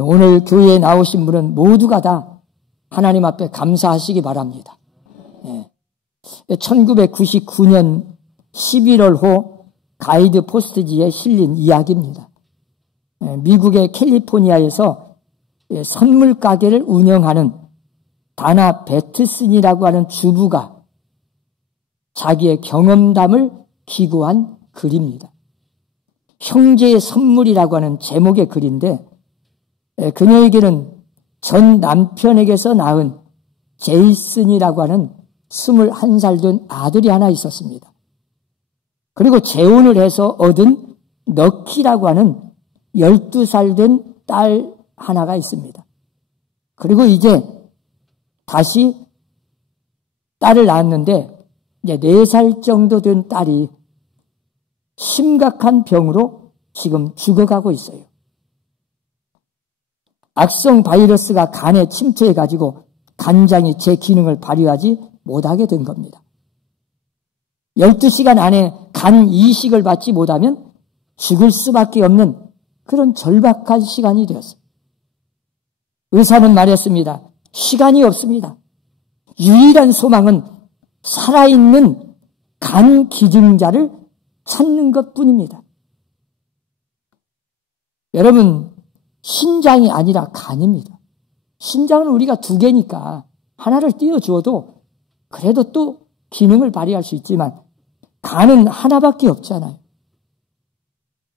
오늘 교회에 나오신 분은 모두가 다 하나님 앞에 감사하시기 바랍니다. 1999년 11월호 가이드 포스트지에 실린 이야기입니다. 미국의 캘리포니아에서 선물 가게를 운영하는 다나 베트슨이라고 하는 주부가 자기의 경험담을 기고한 글입니다. 형제의 선물이라고 하는 제목의 글인데, 그녀에게는 전 남편에게서 낳은 제이슨이라고 하는 21살 된 아들이 하나 있었습니다. 그리고 재혼을 해서 얻은 너키라고 하는 12살 된 딸 하나가 있습니다. 그리고 이제 다시 딸을 낳았는데 이제 4살 정도 된 딸이 심각한 병으로 지금 죽어가고 있어요. 악성 바이러스가 간에 침투해가지고 간장이 제 기능을 발휘하지 못하게 된 겁니다. 12시간 안에 간 이식을 받지 못하면 죽을 수밖에 없는 그런 절박한 시간이 되었어요. 의사는 말했습니다. 시간이 없습니다. 유일한 소망은 살아있는 간 기증자를 찾는 것뿐입니다. 여러분, 신장이 아니라 간입니다. 신장은 우리가 2개니까 하나를 띄워주어도 그래도 또 기능을 발휘할 수 있지만 간은 하나밖에 없잖아요.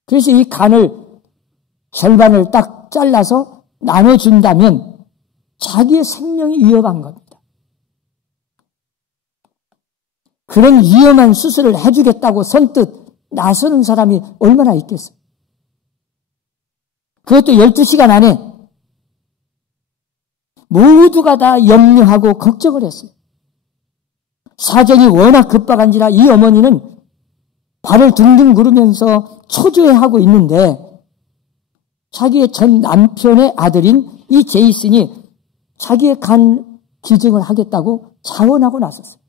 그래서 이 간을 절반을 딱 잘라서 나눠준다면 자기의 생명이 위험한 겁니다. 그런 위험한 수술을 해주겠다고 선뜻 나서는 사람이 얼마나 있겠어요? 그것도 12시간 안에 모두가 다 염려하고 걱정을 했어요. 사정이 워낙 급박한지라 이 어머니는 발을 둥둥 구르면서 초조해하고 있는데 자기의 전 남편의 아들인 이 제이슨이 자기의 간 기증을 하겠다고 자원하고 나섰어요.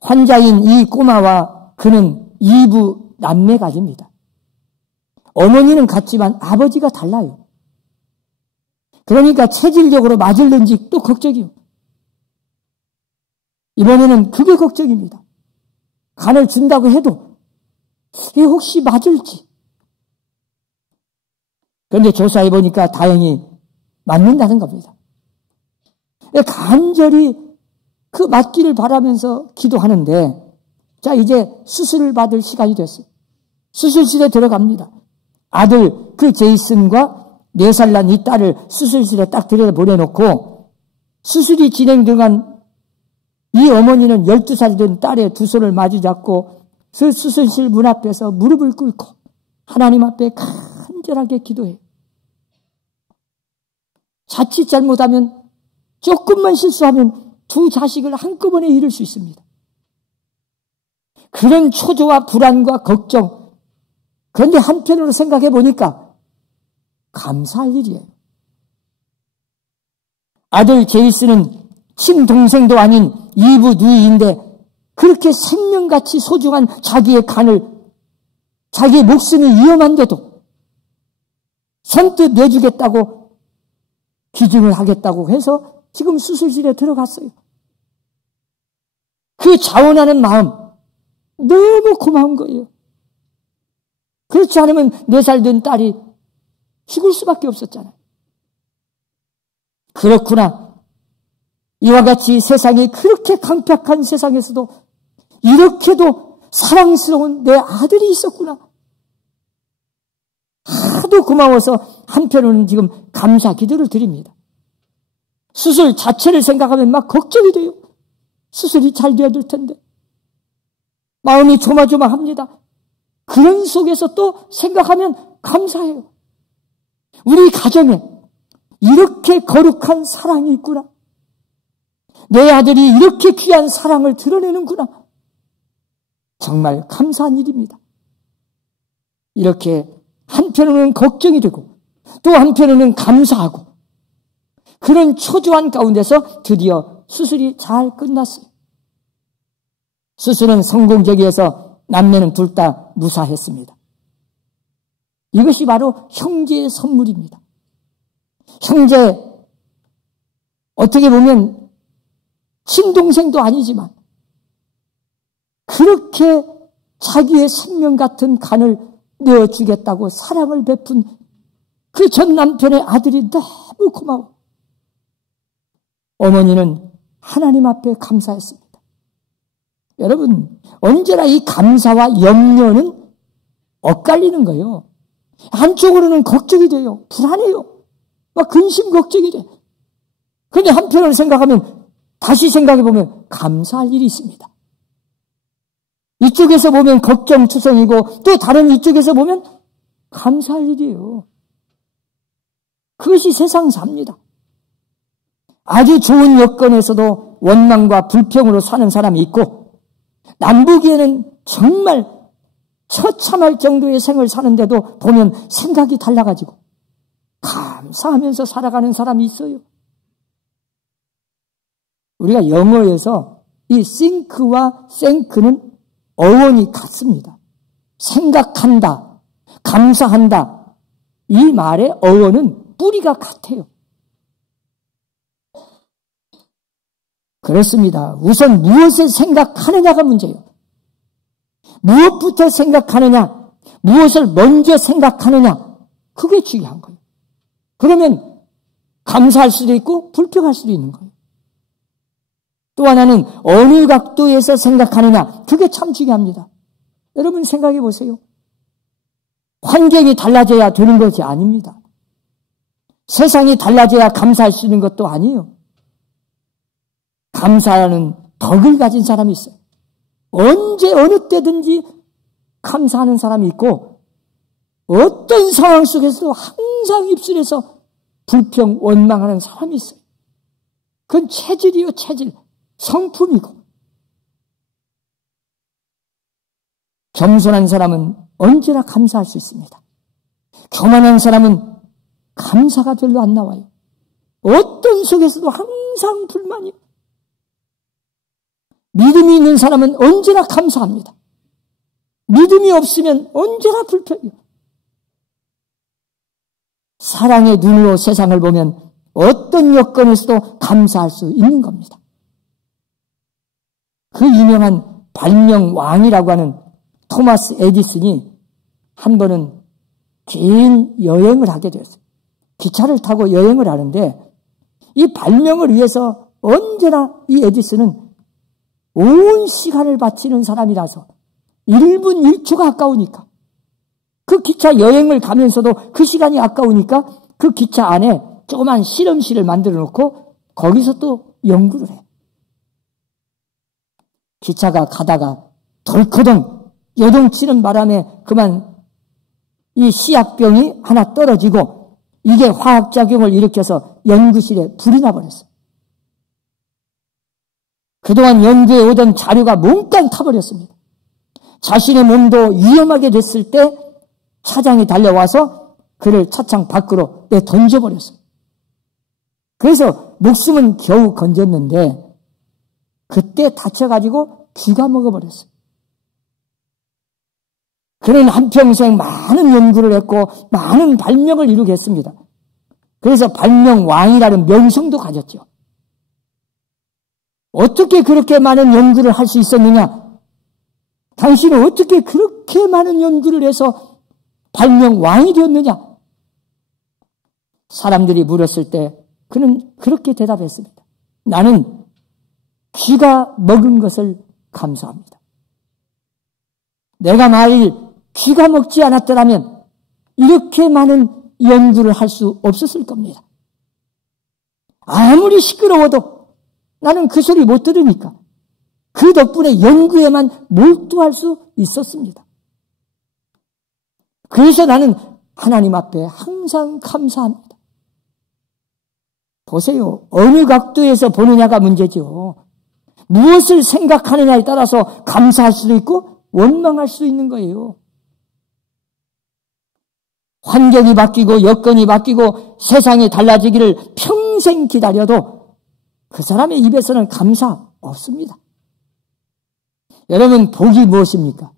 환자인 이 꼬마와 그는 이부 남매 가집니다. 어머니는 같지만 아버지가 달라요. 그러니까 체질적으로 맞을는지 또 걱정이요. 이번에는 그게 걱정입니다. 간을 준다고 해도 혹시 맞을지. 그런데 조사해 보니까 다행히 맞는다는 겁니다. 간절히 그 맞기를 바라면서 기도하는데, 자, 이제 수술을 받을 시간이 됐어요. 수술실에 들어갑니다. 아들 그 제이슨과 4살 난 이 딸을 수술실에 딱 들여보내놓고 수술이 진행되간 이 어머니는 12살 된 딸의 2손을 마주 잡고 그 수술실 문 앞에서 무릎을 꿇고 하나님 앞에 간절하게 기도해요. 자칫 잘못하면, 조금만 실수하면 2 자식을 한꺼번에 잃을 수 있습니다. 그런 초조와 불안과 걱정, 그런데 한편으로 생각해 보니까 감사할 일이에요. 아들 제이슨은 친동생도 아닌 이부 누이인데 그렇게 생명같이 소중한 자기의 간을, 자기의 목숨이 위험한데도 선뜻 내주겠다고 기증을 하겠다고 해서 지금 수술실에 들어갔어요. 그 자원하는 마음 너무 고마운 거예요. 그렇지 않으면 4살 된 딸이 죽을 수밖에 없었잖아요. 그렇구나. 이와 같이 세상이 그렇게 강팍한 세상에서도 이렇게도 사랑스러운 내 아들이 있었구나. 하도 고마워서 한편으로는 지금 감사 기도를 드립니다. 수술 자체를 생각하면 막 걱정이 돼요. 수술이 잘 돼야 될 텐데. 마음이 조마조마합니다. 그런 속에서 또 생각하면 감사해요. 우리 가정에 이렇게 거룩한 사랑이 있구나. 내 아들이 이렇게 귀한 사랑을 드러내는구나. 정말 감사한 일입니다. 이렇게 한편으로는 걱정이 되고 또 한편으로는 감사하고 그런 초조한 가운데서 드디어 수술이 잘 끝났어요. 수술은 성공적이어서 남매는 둘 다 무사했습니다. 이것이 바로 형제의 선물입니다. 형제, 어떻게 보면 친동생도 아니지만 그렇게 자기의 생명 같은 간을 내어주겠다고 사랑을 베푼 그 전 남편의 아들이 너무 고마워. 어머니는 하나님 앞에 감사했습니다. 여러분, 언제나 이 감사와 염려는 엇갈리는 거예요. 한쪽으로는 걱정이 돼요. 불안해요. 막 근심 걱정이 돼. 그런데 한편으로 생각하면, 다시 생각해보면 감사할 일이 있습니다. 이쪽에서 보면 걱정투성이고 또 다른 이쪽에서 보면 감사할 일이에요. 그것이 세상 삽니다. 아주 좋은 여건에서도 원망과 불평으로 사는 사람이 있고, 남보기에는 정말 처참할 정도의 생을 사는데도 보면 생각이 달라가지고 감사하면서 살아가는 사람이 있어요. 우리가 영어에서 이 think와 thank는 어원이 같습니다. 생각한다, 감사한다. 이 말의 어원은 뿌리가 같아요. 그렇습니다. 우선 무엇을 생각하느냐가 문제예요. 무엇부터 생각하느냐, 무엇을 먼저 생각하느냐, 그게 중요한 거예요. 그러면 감사할 수도 있고 불평할 수도 있는 거예요. 또 하나는 어느 각도에서 생각하느냐, 그게 참 중요합니다. 여러분 생각해 보세요. 환경이 달라져야 되는 것이 아닙니다. 세상이 달라져야 감사할 수 있는 것도 아니에요. 감사하는 덕을 가진 사람이 있어요. 언제 어느 때든지 감사하는 사람이 있고, 어떤 상황 속에서도 항상 입술에서 불평, 원망하는 사람이 있어요. 그건 체질이요, 체질. 성품이고. 겸손한 사람은 언제나 감사할 수 있습니다. 교만한 사람은 감사가 별로 안 나와요. 어떤 속에서도 항상 불만이에요. 믿음이 있는 사람은 언제나 감사합니다. 믿음이 없으면 언제나 불평이에요. 사랑의 눈으로 세상을 보면 어떤 여건에서도 감사할 수 있는 겁니다. 그 유명한 발명왕이라고 하는 토마스 에디슨이 한 번은 긴 여행을 하게 되었어요. 기차를 타고 여행을 하는데 이 발명을 위해서 언제나 이 에디슨은 온 시간을 바치는 사람이라서 1분 1초가 아까우니까, 그 기차 여행을 가면서도 그 시간이 아까우니까 그 기차 안에 조그만 실험실을 만들어 놓고 거기서 또 연구를 해. 기차가 가다가 덜커덩 요동치는 바람에 그만 이 씨앗병이 하나 떨어지고 이게 화학작용을 일으켜서 연구실에 불이 나버렸어요. 그동안 연구해 오던 자료가 몽땅 타버렸습니다. 자신의 몸도 위험하게 됐을 때 차장이 달려와서 그를 차창 밖으로 던져버렸어요. 그래서 목숨은 겨우 건졌는데 그때 다쳐가지고 기가 먹어버렸어요. 그는 한평생 많은 연구를 했고 많은 발명을 이루겠습니다. 그래서 발명왕이라는 명성도 가졌죠. 어떻게 그렇게 많은 연구를 할 수 있었느냐? 당신은 어떻게 그렇게 많은 연구를 해서 발명왕이 되었느냐? 사람들이 물었을 때 그는 그렇게 대답했습니다. 나는 쥐가 먹은 것을 감사합니다. 내가 만일 쥐가 먹지 않았더라면 이렇게 많은 연구를 할 수 없었을 겁니다. 아무리 시끄러워도 나는 그 소리 못 들으니까 그 덕분에 연구에만 몰두할 수 있었습니다. 그래서 나는 하나님 앞에 항상 감사합니다. 보세요. 어느 각도에서 보느냐가 문제죠. 무엇을 생각하느냐에 따라서 감사할 수도 있고 원망할 수 있는 거예요. 환경이 바뀌고 여건이 바뀌고 세상이 달라지기를 평생 기다려도 그 사람의 입에서는 감사 없습니다. 여러분, 복이 무엇입니까?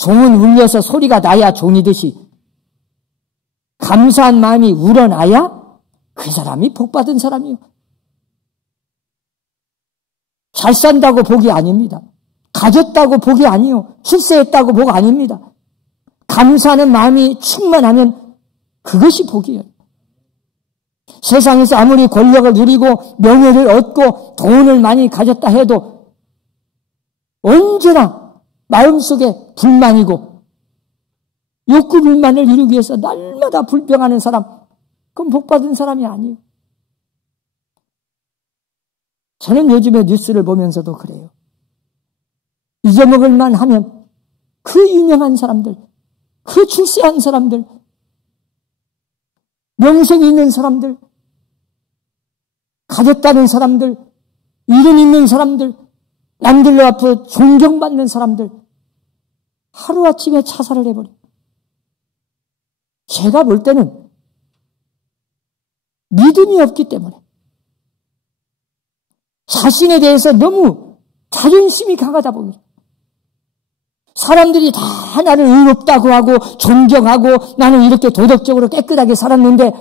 종은 울려서 소리가 나야 종이듯이 감사한 마음이 우러나야 그 사람이 복받은 사람이요. 잘 산다고 복이 아닙니다. 가졌다고 복이 아니요. 출세했다고 복 아닙니다. 감사하는 마음이 충만하면 그것이 복이에요. 세상에서 아무리 권력을 누리고 명예를 얻고 돈을 많이 가졌다 해도 언제나 마음속에 불만이고 욕구 불만을 이루기 위해서 날마다 불평하는 사람, 그건 복받은 사람이 아니에요. 저는 요즘에 뉴스를 보면서도 그래요. 잊어먹을 만하면 그 유명한 사람들, 그 출세한 사람들, 명성이 있는 사람들, 가졌다는 사람들, 이름 있는 사람들, 남들로 앞으로 존경받는 사람들, 하루아침에 자살을 해버려요. 제가 볼 때는 믿음이 없기 때문에 자신에 대해서 너무 자존심이 강하다 보니 사람들이 다 나를 의롭다고 하고 존경하고 나는 이렇게 도덕적으로 깨끗하게 살았는데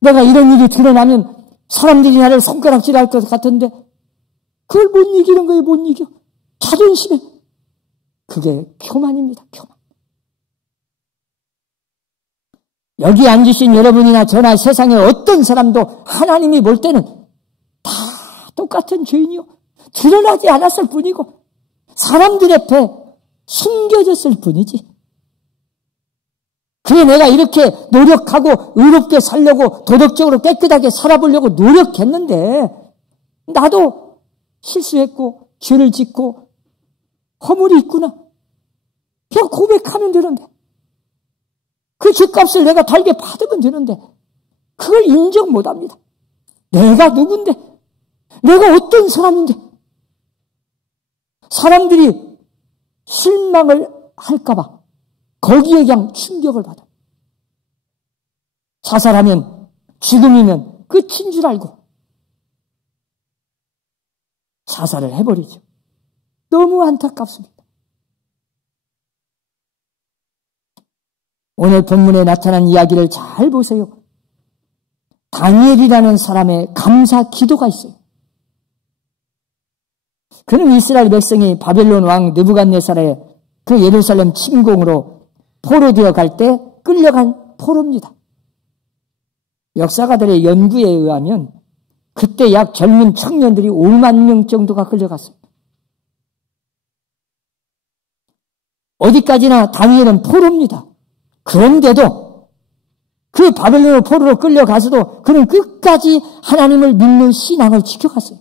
내가 이런 일이 드러나면 사람들이 나를 손가락질할 것 같은데 그걸 못 이기는 거예요. 못 이겨. 자존심에. 그게 교만입니다. 교만. 여기 앉으신 여러분이나 저나 세상의 어떤 사람도 하나님이 볼 때는 다 똑같은 죄인이요. 드러나지 않았을 뿐이고 사람들 앞에 숨겨졌을 뿐이지. 그래 내가 이렇게 노력하고 의롭게 살려고 도덕적으로 깨끗하게 살아보려고 노력했는데 나도 실수했고 죄를 짓고 허물이 있구나. 그냥 고백하면 되는데 그 죄값을 내가 달게 받으면 되는데 그걸 인정 못합니다. 내가 누군데? 내가 어떤 사람인데? 사람들이 실망을 할까봐 거기에 그냥 충격을 받아. 자살하면 죽음이면 끝인 줄 알고 자살을 해버리죠. 너무 안타깝습니다. 오늘 본문에 나타난 이야기를 잘 보세요. 다니엘이라는 사람의 감사 기도가 있어요. 그는 이스라엘 백성이 바벨론 왕 느부갓네살의 그 예루살렘 침공으로 포로되어 갈 때 끌려간 포로입니다. 역사가들의 연구에 의하면 그때 약 젊은 청년들이 5만 명 정도가 끌려갔어요. 어디까지나 다니엘은 포로입니다. 그런데도 그 바벨론 포로로 끌려가서도 그는 끝까지 하나님을 믿는 신앙을 지켜갔어요.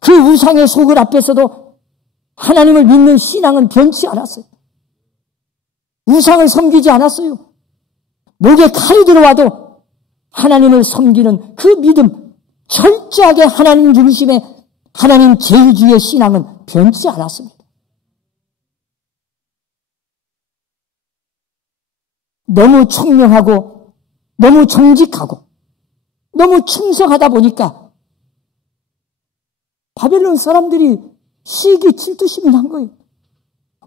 그 우상의 속을 앞에서도 하나님을 믿는 신앙은 변치 않았어요. 우상을 섬기지 않았어요. 목에 칼이 들어와도 하나님을 섬기는 그 믿음, 철저하게 하나님 중심의 하나님 제일주의 신앙은 변치 않았습니다. 너무 청명하고 너무 정직하고 너무 충성하다 보니까 바벨론 사람들이 시기 질투심이 난 거예요.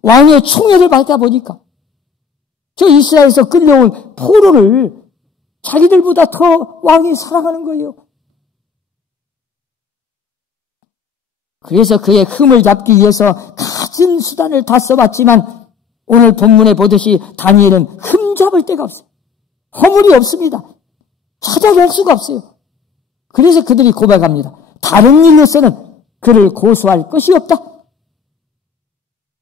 왕의 총애를 받다 보니까 저 이스라엘에서 끌려온 포로를 자기들보다 더 왕이 사랑하는 거예요. 그래서 그의 흠을 잡기 위해서 갖은 수단을 다 써봤지만 오늘 본문에 보듯이 다니엘은 흠 잡을 데가 없어요. 허물이 없습니다. 찾아낼 수가 없어요. 그래서 그들이 고백합니다. 다른 일로서는 그를 고소할 것이 없다.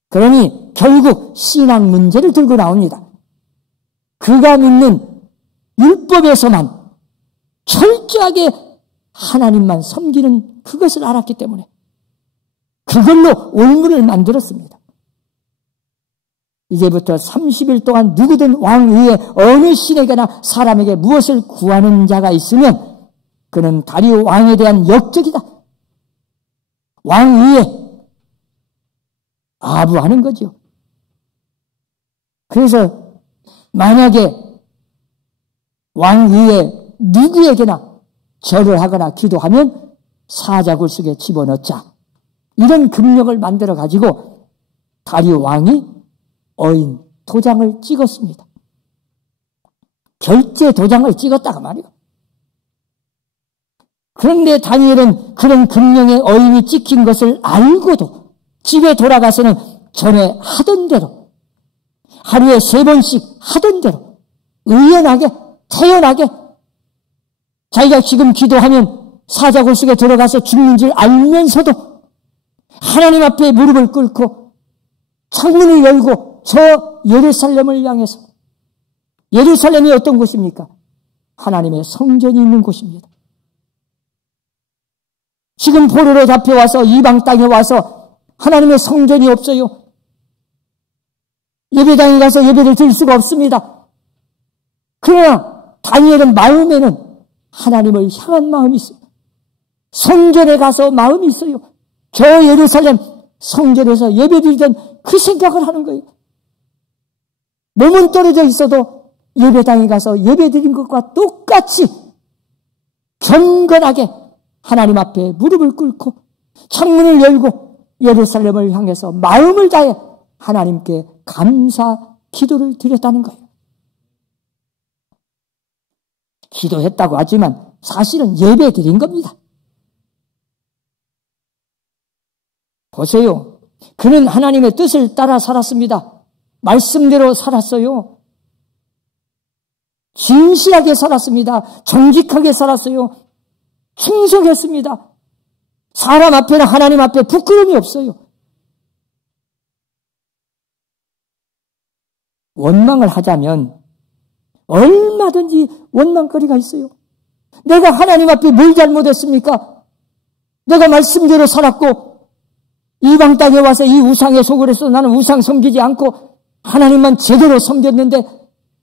그러니 결국 신앙 문제를 들고 나옵니다. 그가 믿는 율법에서만 철저하게 하나님만 섬기는 그것을 알았기 때문에 그걸로 올무를 만들었습니다. 이제부터 30일 동안 누구든 왕 위에 어느 신에게나 사람에게 무엇을 구하는 자가 있으면 그는 다리오 왕에 대한 역적이다. 왕 위에 아부하는 거죠. 그래서 만약에 왕 위에 누구에게나 절을 하거나 기도하면 사자굴 속에 집어넣자. 이런 금령을 만들어 가지고 다리오 왕이 어인 도장을 찍었습니다. 결제 도장을 찍었다가 말이에요. 그런데 다니엘은 그런 금령의 어인이 찍힌 것을 알고도 집에 돌아가서는 전에 하던 대로, 하루에 3번씩 하던 대로 의연하게, 태연하게 자기가 지금 기도하면 사자굴 속에 들어가서 죽는 줄 알면서도 하나님 앞에 무릎을 꿇고 창문을 열고 저 예루살렘을 향해서, 예루살렘이 어떤 곳입니까? 하나님의 성전이 있는 곳입니다. 지금 포로로 잡혀와서 이방 땅에 와서 하나님의 성전이 없어요. 예배당에 가서 예배를 드릴 수가 없습니다. 그러나 다니엘은 마음에는 하나님을 향한 마음이 있어요. 성전에 가서 마음이 있어요. 저 예루살렘 성전에서 예배드리던 그 생각을 하는 거예요. 몸은 떨어져 있어도 예배당에 가서 예배드린 것과 똑같이 경건하게 하나님 앞에 무릎을 꿇고 창문을 열고 예루살렘을 향해서 마음을 다해 하나님께 감사 기도를 드렸다는 거예요. 기도했다고 하지만 사실은 예배 드린 겁니다. 보세요. 그는 하나님의 뜻을 따라 살았습니다. 말씀대로 살았어요. 진실하게 살았습니다. 정직하게 살았어요. 충성했습니다. 사람 앞에나 하나님 앞에 부끄러움이 없어요. 원망을 하자면 얼마든지 원망거리가 있어요. 내가 하나님 앞에 뭘 잘못했습니까? 내가 말씀대로 살았고 이방 땅에 와서 이 우상에 속을 해서 나는 우상 섬기지 않고 하나님만 제대로 섬겼는데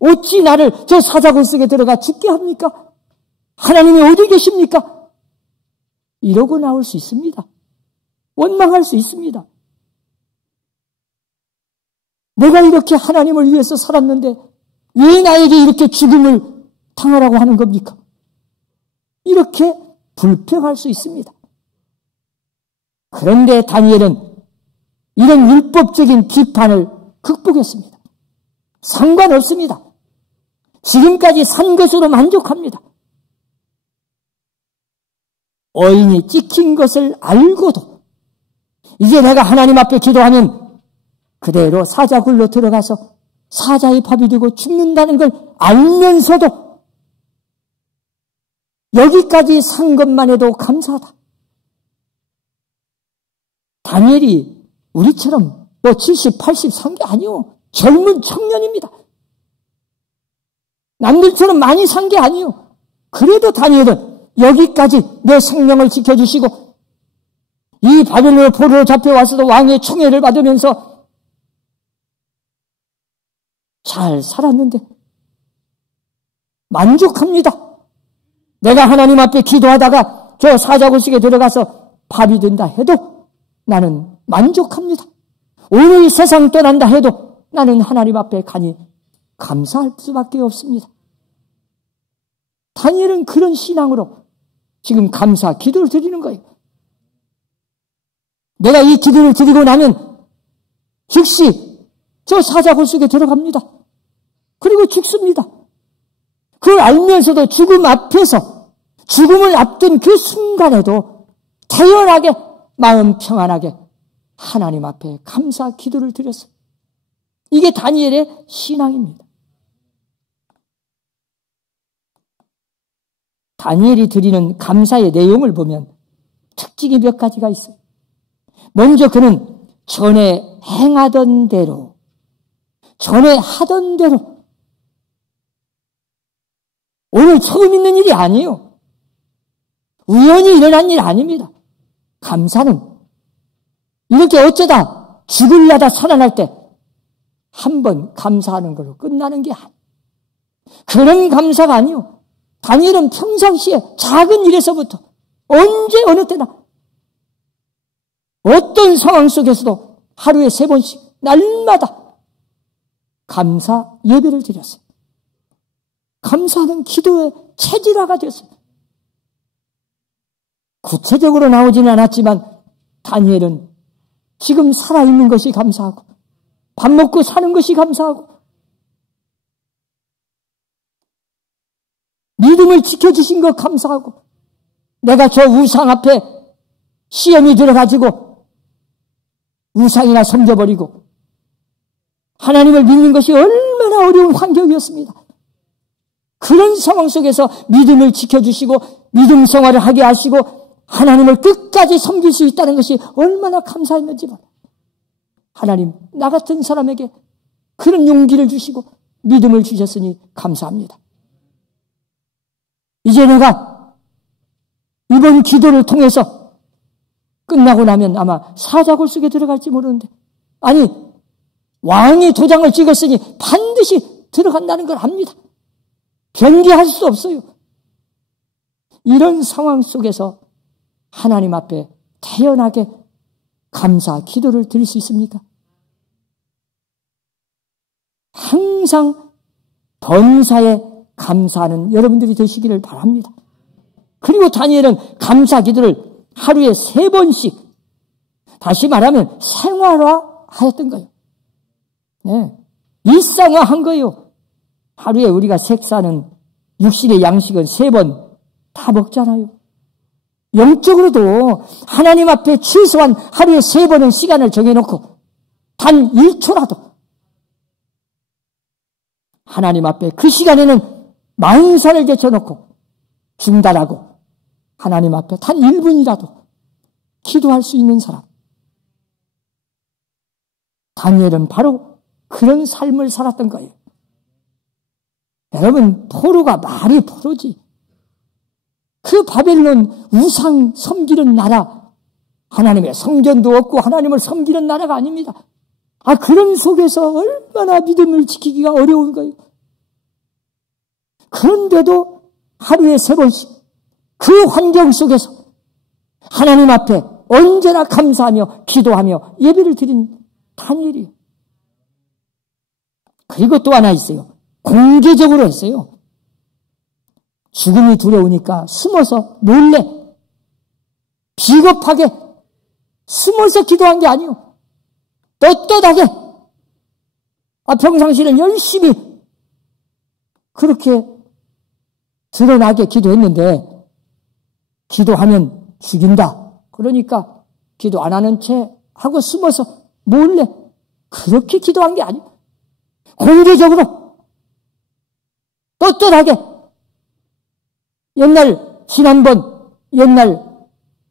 어찌 나를 저 사자굴 속에 들어가 죽게 합니까? 하나님이 어디 계십니까? 이러고 나올 수 있습니다. 원망할 수 있습니다. 내가 이렇게 하나님을 위해서 살았는데 왜 나에게 이렇게 죽음을 당하라고 하는 겁니까? 이렇게 불평할 수 있습니다. 그런데 다니엘은 이런 율법적인 비판을 극복했습니다. 상관없습니다. 지금까지 산 것으로 만족합니다. 어인이 찍힌 것을 알고도 이제 내가 하나님 앞에 기도하면 그대로 사자굴로 들어가서 사자의 밥이 되고 죽는다는 걸 알면서도 여기까지 산 것만 해도 감사하다. 다니엘이 우리처럼 70, 80 산 게 아니요. 젊은 청년입니다. 남들처럼 많이 산 게 아니요. 그래도 다니엘은 여기까지 내 생명을 지켜주시고 이 바벨론 포로로 잡혀와서도 왕의 총애를 받으면서 잘 살았는데 만족합니다. 내가 하나님 앞에 기도하다가 저 사자굴 속에 들어가서 밥이 된다 해도 나는 만족합니다. 오늘 세상 떠난다 해도 나는 하나님 앞에 가니 감사할 수밖에 없습니다. 다니엘은 그런 신앙으로 지금 감사 기도를 드리는 거예요. 내가 이 기도를 드리고 나면 즉시 저 사자굴 속에 들어갑니다. 그리고 죽습니다. 그걸 알면서도 죽음 앞에서 죽음을 앞둔 그 순간에도 태연하게 마음 평안하게 하나님 앞에 감사 기도를 드렸어요. 이게 다니엘의 신앙입니다. 다니엘이 드리는 감사의 내용을 보면 특징이 몇 가지가 있어요. 먼저 그는 전에 행하던 대로, 전에 하던 대로, 오늘 처음 있는 일이 아니에요. 우연히 일어난 일 아닙니다. 감사는 이렇게 어쩌다 죽으려다 살아날 때 한 번 감사하는 걸로 끝나는 게 아니에요. 그런 감사가 아니에요. 다니엘은 평상시에 작은 일에서부터 언제 어느 때나 어떤 상황 속에서도 하루에 3번씩 날마다 감사 예배를 드렸어요. 감사는 기도의 체질화가 됐어요. 구체적으로 나오지는 않았지만 다니엘은 지금 살아있는 것이 감사하고 밥 먹고 사는 것이 감사하고, 믿음을 지켜주신 것 감사하고, 내가 저 우상 앞에 시험이 들어가지고 우상이나 섬겨버리고 하나님을 믿는 것이 얼마나 어려운 환경이었습니다. 그런 상황 속에서 믿음을 지켜주시고 믿음 생활을 하게 하시고 하나님을 끝까지 섬길 수 있다는 것이 얼마나 감사했는지 몰라요. 하나님, 나 같은 사람에게 그런 용기를 주시고 믿음을 주셨으니 감사합니다. 이제 내가 이번 기도를 통해서 끝나고 나면 아마 사자굴 속에 들어갈지 모르는데, 아니, 왕이 도장을 찍었으니 반드시 들어간다는 걸 압니다. 변기할 수 없어요. 이런 상황 속에서 하나님 앞에 태연하게 감사 기도를 드릴 수 있습니까? 항상 범사에 감사하는 여러분들이 되시기를 바랍니다. 그리고 다니엘은 감사 기도를 하루에 3번씩, 다시 말하면 생활화하였던 거예요. 네, 일상화한 거예요. 하루에 우리가 식사는 육신의 양식은 3번 다 먹잖아요. 영적으로도 하나님 앞에 최소한 하루에 3번은 시간을 정해놓고 단 1초라도 하나님 앞에 그 시간에는 만사를 제쳐놓고 중단하고 하나님 앞에 단 1분이라도 기도할 수 있는 사람. 다니엘은 바로 그런 삶을 살았던 거예요. 여러분, 포로가 말이 포로지. 그 바벨론 우상 섬기는 나라, 하나님의 성전도 없고 하나님을 섬기는 나라가 아닙니다. 그런 속에서 얼마나 믿음을 지키기가 어려운 거예요. 그런데도 하루에 3번씩 그 환경 속에서 하나님 앞에 언제나 감사하며 기도하며 예배를 드린 다니엘이에요. 그리고 또 하나 있어요. 공개적으로 했어요. 죽음이 두려우니까 숨어서 몰래 비겁하게 숨어서 기도한 게 아니에요. 떳떳하게 평상시는 열심히 그렇게 드러나게 기도했는데 기도하면 죽인다. 그러니까 기도 안 하는 채 하고 숨어서 몰래 그렇게 기도한 게 아니에요. 공개적으로 떳떳하게 옛날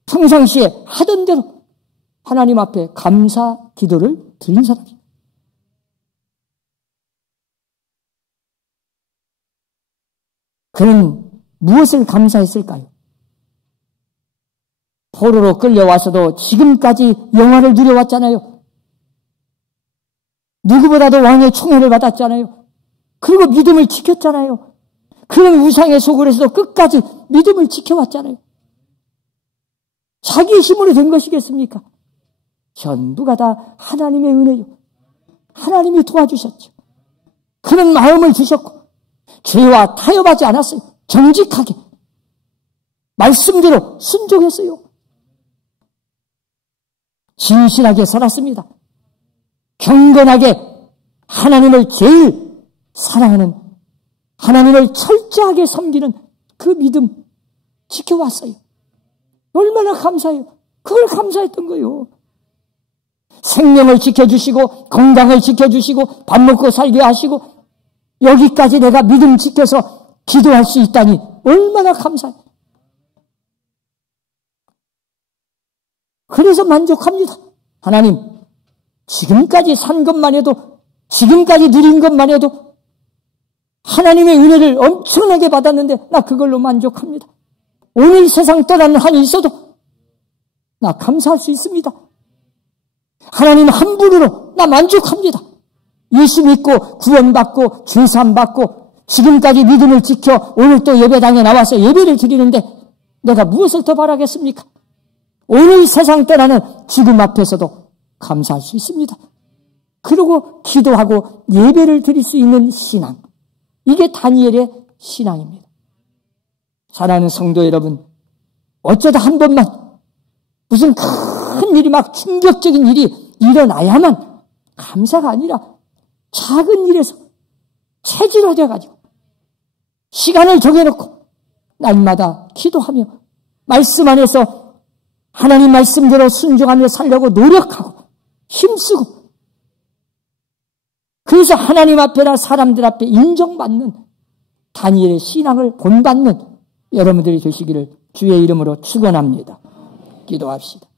평상시에 하던 대로 하나님 앞에 감사 기도를 드린 사람이에요. 그는 무엇을 감사했을까요? 포로로 끌려와서도 지금까지 영화를 누려왔잖아요. 누구보다도 왕의 총애를 받았잖아요. 그리고 믿음을 지켰잖아요. 그런 우상의 속으로서도 끝까지 믿음을 지켜왔잖아요. 자기 힘으로 된 것이겠습니까? 전부가 다 하나님의 은혜요. 하나님이 도와주셨죠. 그런 마음을 주셨고 죄와 타협하지 않았어요. 정직하게 말씀대로 순종했어요. 진실하게 살았습니다. 경건하게 하나님을 제일 사랑하는, 하나님을 철저하게 섬기는 그 믿음 지켜왔어요. 얼마나 감사해요. 그걸 감사했던 거예요. 생명을 지켜주시고 건강을 지켜주시고 밥 먹고 살게 하시고 여기까지 내가 믿음 지켜서 기도할 수 있다니 얼마나 감사해요. 그래서 만족합니다. 하나님, 지금까지 산 것만 해도, 지금까지 누린 것만 해도 하나님의 은혜를 엄청나게 받았는데 나 그걸로 만족합니다. 오늘 세상 떠나는 한이 있어도 나 감사할 수 있습니다. 하나님 한 분으로 나 만족합니다. 예수 믿고 구원받고 죄사함 받고 지금까지 믿음을 지켜 오늘 또 예배당에 나와서 예배를 드리는데 내가 무엇을 더 바라겠습니까? 오늘 세상 떠나는 죽음 앞에서도 감사할 수 있습니다. 그리고 기도하고 예배를 드릴 수 있는 신앙, 이게 다니엘의 신앙입니다. 사랑하는 성도 여러분, 어쩌다 한 번만 무슨 큰 일이 막 충격적인 일이 일어나야만 감사가 아니라 작은 일에서 체질화되어가지고 시간을 정해놓고 날마다 기도하며 말씀 안에서 하나님 말씀대로 순종하며 살려고 노력하고 힘쓰고 그래서 하나님 앞에나 사람들 앞에 인정받는 다니엘의 신앙을 본받는 여러분들이 되시기를 주의 이름으로 축원합니다. 기도합시다.